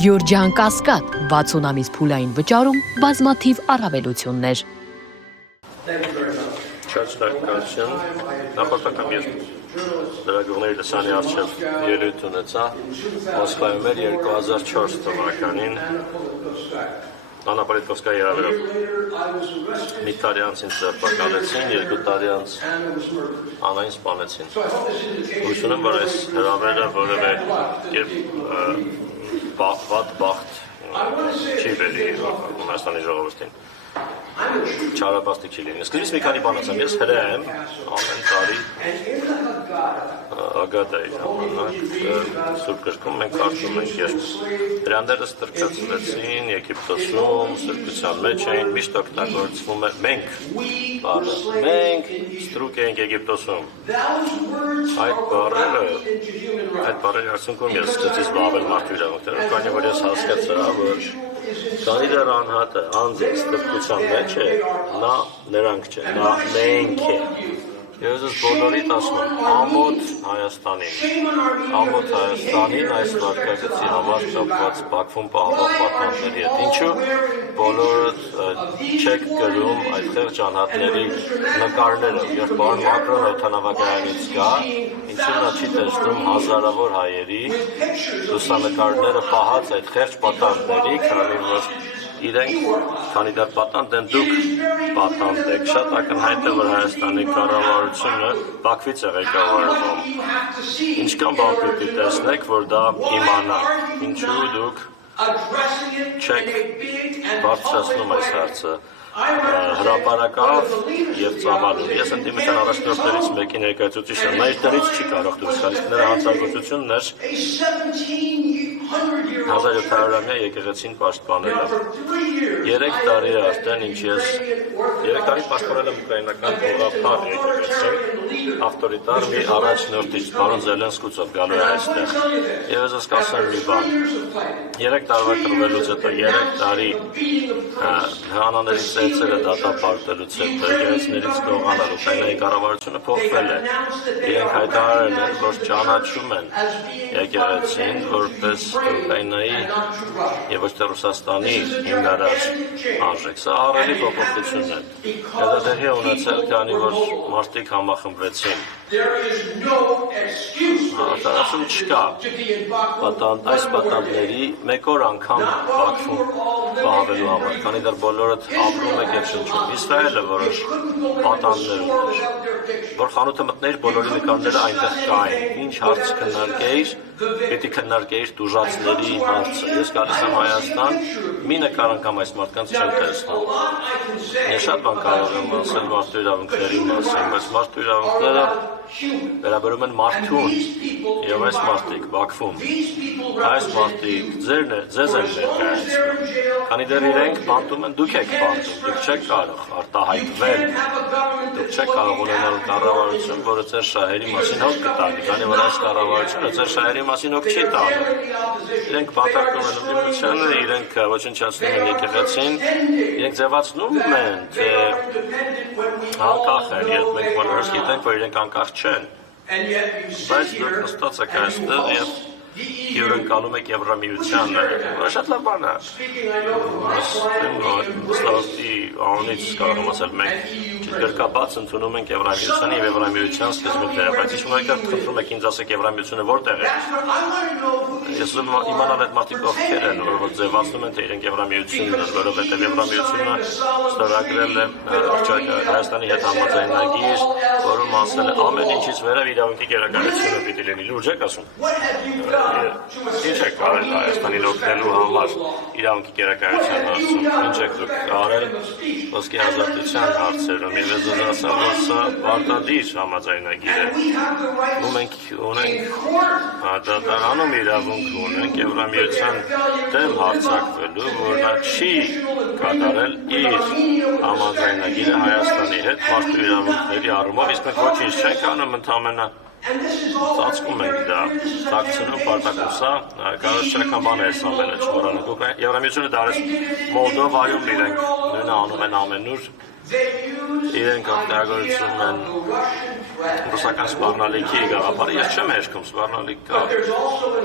Գյորջյան Կասկադ 60 ամիս փուլային վճարում բազմաթիվ առավելություններ։ Շարժնակություն նախորդական մեր լրագրողների լսանի առջև ելույթ ունեցա Մոսկվայում էր 2004 թվականին Աննա Պոլիտկովսկայի հրավերով մի տարի անց ինձ ձերբակալեցին, 2 տարի անց Աննային սպանեցին։ Հույս ունեմ, որ այս հրավերը որևէ կերպ վատ բախտ չի բերի Հայաստանի ժողովրդին։ Չարաբաստիկ չի լինի։ Սկզբից մի քանի բան ասեմ, ես հրեա եմ, ամեն տարի Ագադայի ժամանակ Սուրբ գրքում մենք կարդում ենք երբ հրեաները ստրկացվեցին Եգիպտոսում, սրբության մեջ էին, միշտ օգտագործվում է մենք բառը, մենք ստրուկ էինք Եգիպտոսում։ Այդ բառերի արդյունքում ես սկսեցի զբաղվել մարդու իրավունքներով, քանի որ ես հասկացա, որ քանի դեռ անհատը անձը ստրկության մեջ է, նա նրանք չէ, նա մենք է։ Ես ես բոլորիդ ասում եմ, ամոթ Հայաստանին այս վարկագծի համար կապված Բաքվում պահվող պատանների հետ։ Ինչու բոլորդ չեք գրում այդ խեղճ անհատների նկարները, երբ պարոն Մակրոնը օդանավակայանից գա, ինչու նա չի տեսնում հազարավոր հայերի լուսանկարները պահած այդ խեղճ պատանների, քանի որ իրենք, քանի դեռ պատանդ են, դուք պատանդ եք, շատ ակնհայտ է, որ Հայաստանի կառավարությունը Բաքվից է ղեկավարվում։ Ինչքան բան պիտի տեսնեք, որ դա իմանաք, ինչու դուք չեք բարձրացնում այս հարցը հրապարակավ և ծավալում։ Ես ընդդիմության առաջնորդներից մեկի ներկայացուցիչն եմ, նա իր տնից չի կարող դուրս գալիս, նրա հանցագործությունն էր 1700-ամյա եկեղեցին պաշտպանելը։ 3 տարի է արդեն, ինչ ես 3 տարի պաշտպանել եմ ուկրաինական ուղղափառ եկեղեցին, ավտորիտար մի առաջնորդից, պարոն Զելենսկուց գալու է այստեղ։ Եվ ես կասեմ մի բան, 3 տարվա կռվելուց հետո, 3 տարի հրանաների ծեծերը դատապարտելուց հետո, եկեղեցիներից գողանալ, ուկրաինայի կառավարությունը փոխվել է։ Իրենք հայտարարել են, որ ճանաչում են եկեղեցին որպես Ուկրաինայի և ոչ թե Ռուսաստանի հիմնարար արժեք։ Սա ահռելի փոփոխություն է։ Դա տեղի է ունեցել, քանի որ մարդիկ համախմբվեցին։ Արտարացում չկա այս պատանդների մեկ օր անգամ Բաքվում պահվելու համար, քանի դեռ բոլորդ ապրում եք և շնչում։ Իսրայելը որոշ պատանդներ ուներ, որ խանութը մտնեիր, բոլորի նկարները այնտեղ կային։ Ինչ հարց քննարկեիր, պիտի քննարկեիր տուժածների հարցը։ Ես գալիս եմ Հայաստան, մի նկար անգամ այս մարդկանց չեմ տեսնում։ Ես շատ բան կարող եմ ասել մարդու իրավունքների մասին, բայց մարդու իրավունքները վերաբերում են մարդուն, և այս մարդիկ Բաքվում, այս մարդիկ ձեզ են ներկայացնում, քանի դեռ իրենք բանտում են, դուք եք բանտում, դուք չեք կարող արտահայտվել, դուք չեք կարող ունենալ կառավարություն, որը ձեր շահերի մասին հոգ կտանի, քանի որ այս կառավարությունը ձեր շահերի մասին հոգ չի տալու։ Իրենք բանտարկում են ընդդիմությանը, իրենք ոչնչացնում են եկեղեցին, իրենք ձևացնում են, թե անկախ են, և մենք բոլորս գիտենք, որ իրենք անկախ չեն, բայց դուք նստած եք այստեղ և հյուրընկալում եք Եվրամիությանը, որ շատ լավ բան է։ Ստավի անունից կարող եմ ասել, մենք գրկաբաց ընդունում ենք Եվրամիությանը և Եվրամիության սկզբունքները, բայց ինչ մեկը խնդրում եք ինձ ասեք Եվրամիությունը որտեղ է։ Ես ուզում իմանալ այդ մարդիկ ովքեր են, որ ձևացնում են, թե իրենք Եվրամիությունն են, որովհետև Եվրամիությունը ստորագրել է Հայաստանի հետ համաձայնագիր, որում ասել է ամեն ինչից վերև իրավունքի գերակայությունը պիտի լինի։ Լուրջ եք ասում։ Ինչ եք արել Հայաստանին օգնելու համար իրավունքի գերակայության հարցում, ինչ եք դուք արել ոսկի ազատության հարցերում, և ես ձեզ ասեմ, որ սա պարտադիր համաձայնագիր է, ու մենք ունենք դատարանում իրավունք ունենք Եվրամիության դեմ հարձակվելու, որ նա չի կատարել իր համաձայնագիրը Հայաստանի հետ մարդու իրավունքների առումով, իսկ մենք ոչինչ չենք անում, ընդամենը ծածկում ենք դա, ծակցնում, պարտակում, սա կարողական բան է այս ամենը չմոռանանք։ Եվրամիությունը դա արեց Մոլդովայում, իրենք նույնը անում են ամենուր, իրենք օգտագործում են ռուսական սպառնալիքի գաղափարը, ես չեմ հերքում սպառնալիք կա,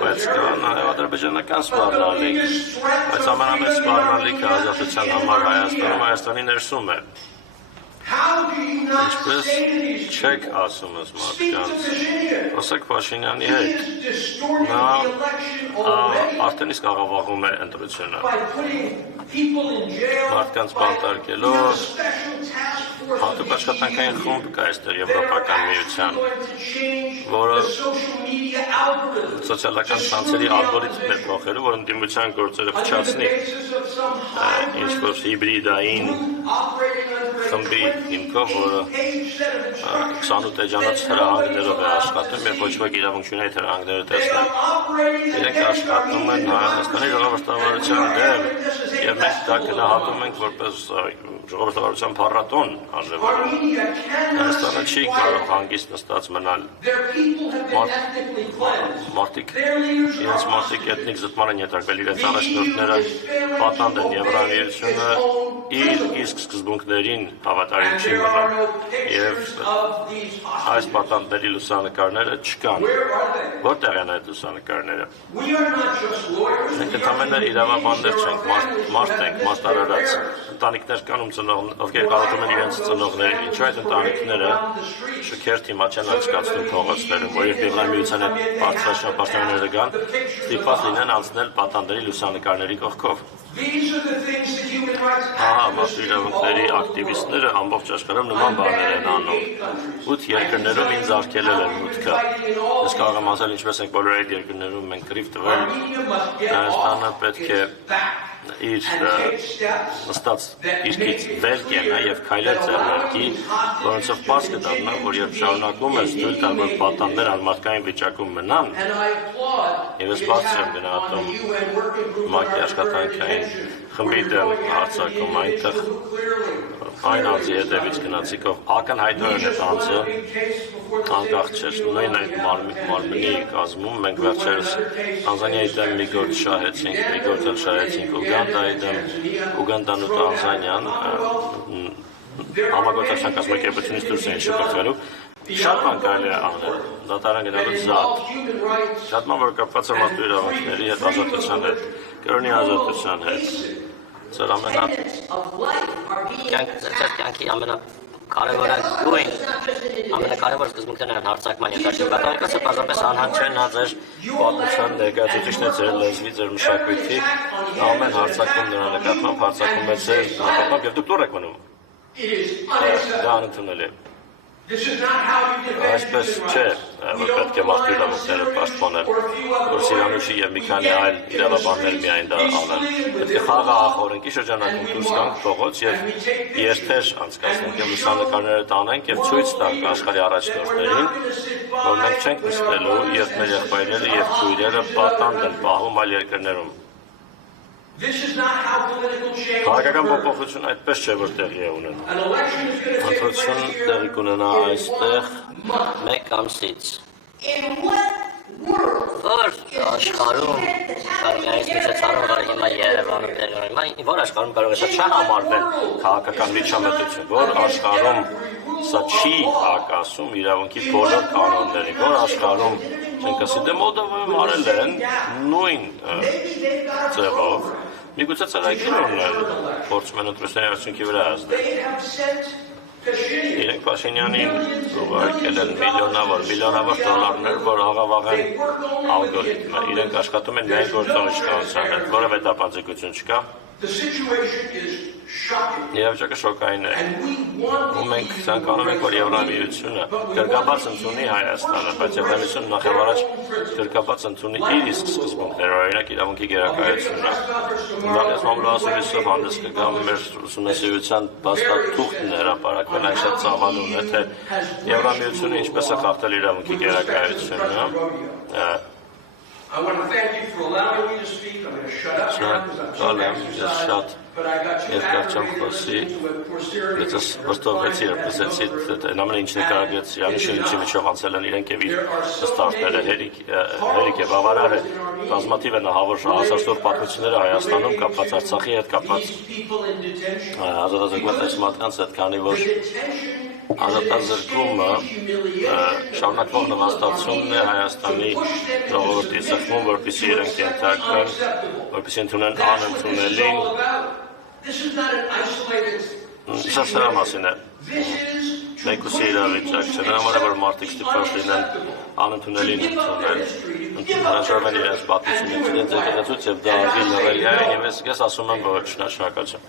բայց կա նաև ադրբեջանական սպառնալիք, բայց ամենամեծ սպառնալիքը ազատության համար Հայաստանի ներսում է։ Ինչպես չեք ասում ես մարդկանց, ասեք Փաշինյանի հետ, նա արդեն իսկ աղավաղում է ընտրությունը, մարդկանց բանտարկելով, հատուկ աշխատանքային խումբ կա այստեղ Եվրոպական միության, որը սոցիալական ցանցերի ալգորիթմն է փոխելու, որ ընդդիմության գործերը փչացնի, ինչ-որ հիբրիդային խմբի հիմքով, որը 28 էջանոց հրահանգներով է աշխատում և ոչ ոք իրավունք չունի այդ հրահանգները տեսնել։ Իրենք աշխատում են Հայաստանի ժողովրդավարության դեմ և մենք դա գնահատում ենք որպես ժողովրդավարության փառատոն արժևորում։ Հայաստանը չի կարող հանգիստ նստած մնալ։ Իրենց մարդիկ էթնիկ զտման են յետարկվել, իրենց առաջնորդները պատանդ են Եվրամիությունը իր իսկ սկզբունքներին հավատարիմ չի մնալ և այս պատանդների լուսանկարները չկան։ Որտեղ են այդ լուսանկարները։ Մենք ընդամենը իրավաբաններ չենք, մարդ ենք, մարտարարած, ընտանիքներ կան, ովքեր կարոտում են իրենց ծնողներին, ինչու այդ ընտանիքները շքերթի մաչ են անցկացնում փողոցներում, որ երբ Եվրամիության հետ բարձրաշրջանները կան, ստիպված լինեն անցնել պատանդների լուսանկարների կողքով։ Ահա, մարդու իրավունքների ակտիվիստները ամբողջ աշխարհում նման բաներ են անում։ 8 երկրներում ինձ արգելել են մուտքը։ Ես կարող եմ ասել ինչպես ենք բոլոր այդ երկրներում մենք կռիվ տվել։ Հայաստանը պետք է իր նստած իրքից վեր կենա և քայլեր ձեռնարկի, որոնցով պարզ կդառնա, որ երբ շարունակում ես թույլ տալ, որ պատանդներ անմարդկային վիճակում մնան, և ես բարձր եմ գնահատում ՄԱԿ-ի աշխատանքային խմբի դեմ արձակում, այնտեղ այն անձի հետևից գնացիկով ակնհայտորեն այդ անձը անկախ չէր։ Նույն այդ մարմնի կազմում մենք վերջերս Տանզանիայի դեմ մի գործ շահեցինք Ուգանդայի դեմ, Ուգանդան ու Տանզանիան համագործակցության կազմակերպությունից դուրս էին շփոթվելու։ Շատ բան կարելի է անել, դատարան գնալուց զատ, շատ բան, որ կապված է մարդու իրավունքների հետ, ազատության հետ, կրոնի ազատության հետ։ Ձեր կյանքի ամենակարևորագույն, ամենակարևոր սկզբունքներն են հարձակման ենթարկվում։ Կաթողիկոսը պարզապես անհանջեն ձեր պատմության ներկայացուցիչն է, ձեր լեզվի, ձեր մշակույթի ամեն հարձակում նրա նկատմամբ հարձակում է ձեր նկատմամբ և դուք դուր եք մնում։ Դա անընդունելի է։ Այսպես չէ, որ պետք է մարդու իրավունքները պաշտպանել, որ Սիրանուշի և մի քանի այլ իրավաբաններ միայն դա անեն։ Պետք է խաղաղ օրենքի շրջանակում դուրս գանք փողոց և երթեր անցկացնենք և լուսանկարները տանենք և ցույց տանք աշխարհի առաջնորդներին, որ մենք չենք նստելու, երբ մեր եղբայրները և քույրերը պատանդ են պահում այլ երկրներում։ Քաղաքական փոփոխություն այդպես չէ, որ տեղի է ունենում։ Ընտրություն տեղի կունենա այստեղ 1 ամսից։ Որ աշխարհում կարողանից միջոցառումը հիմա Երևանում տեղի որ աշխարհում կարող է սա չհամարվել քաղաքական միջամտություն, որ աշխարհում սա չի հակասում իրավունքի բոլոր կանոններին, որ աշխարհում չենք ասի դե Մոլդովայում արել են նույն ձևով, միգուցե ծրագիր ունեն, փորձում են ընտրությունների արդյունքի վրա հասնել։ Իրենք Փաշինյանին ուղարկել են միլիոնավոր դոլարներ, որ աղավաղեն ալգորիթմը։ Իրենք աշխատում են միայն գործող իշխանության հետ, որևէ դապանձիկություն չկա։ Իրավիճակը շոկային է։ Ու մենք ցանկանում ենք, որ Եվրամիությունը գրկաբաց ընդունի Հայաստանը, բայց Եվրամիությունը նախավարաջ գրկաբաց ընդունի իր իսկ սկզբունքները, օրինակ իրավունքի գերակայությունը։ Ես մամլոասուլիսով հանդես կգամ մեր ուսումնասիրության փաստաթուղթն հրապարակվել այն շատ ծավալուն է, թե Եվրամիությունը ինչպես է խախտել իրավունքի գերակայությունը։ I want to thank you for allowing me to speak. I'm going to shut up now because I'm so Շնորհակալ եմ, ես exercised. շատ But I got you երկար չեմ acclimated խոսի, with sincerity. ես վստահեցի, լսեցի, այն ամենը ինչն է կարագեց, Յանուշին ինչի միջով անցել են իրենք եւ իր ստարտները, հերիք եւ ավարար է, բազմաթիվ են ահավոր հասարժող պատմությունները Հայաստանում կապված Արցախի հետ, կապված ազատազրկված այս մարդկանց հետ, քանի որ ազատազրկումը շարունակվող նվաստացումն է Հայաստանի ժողովրդի սխմում, որպեսզի իրենք ենթարկվեն, որպեսզի ընդունեն անընդունելին, սա սրա մասին է, մեկուսի իրավիճակ չէ, նրա համար է, որ մարդիկ ստիպված լինեն անընդունելին ընդունել, հրաժարվել իրենց պատմությունից, իրենց եկեղեցուց եւ դա արժի լռելիային, եւ ես ասում եմ, որ շնորհակալ եմ։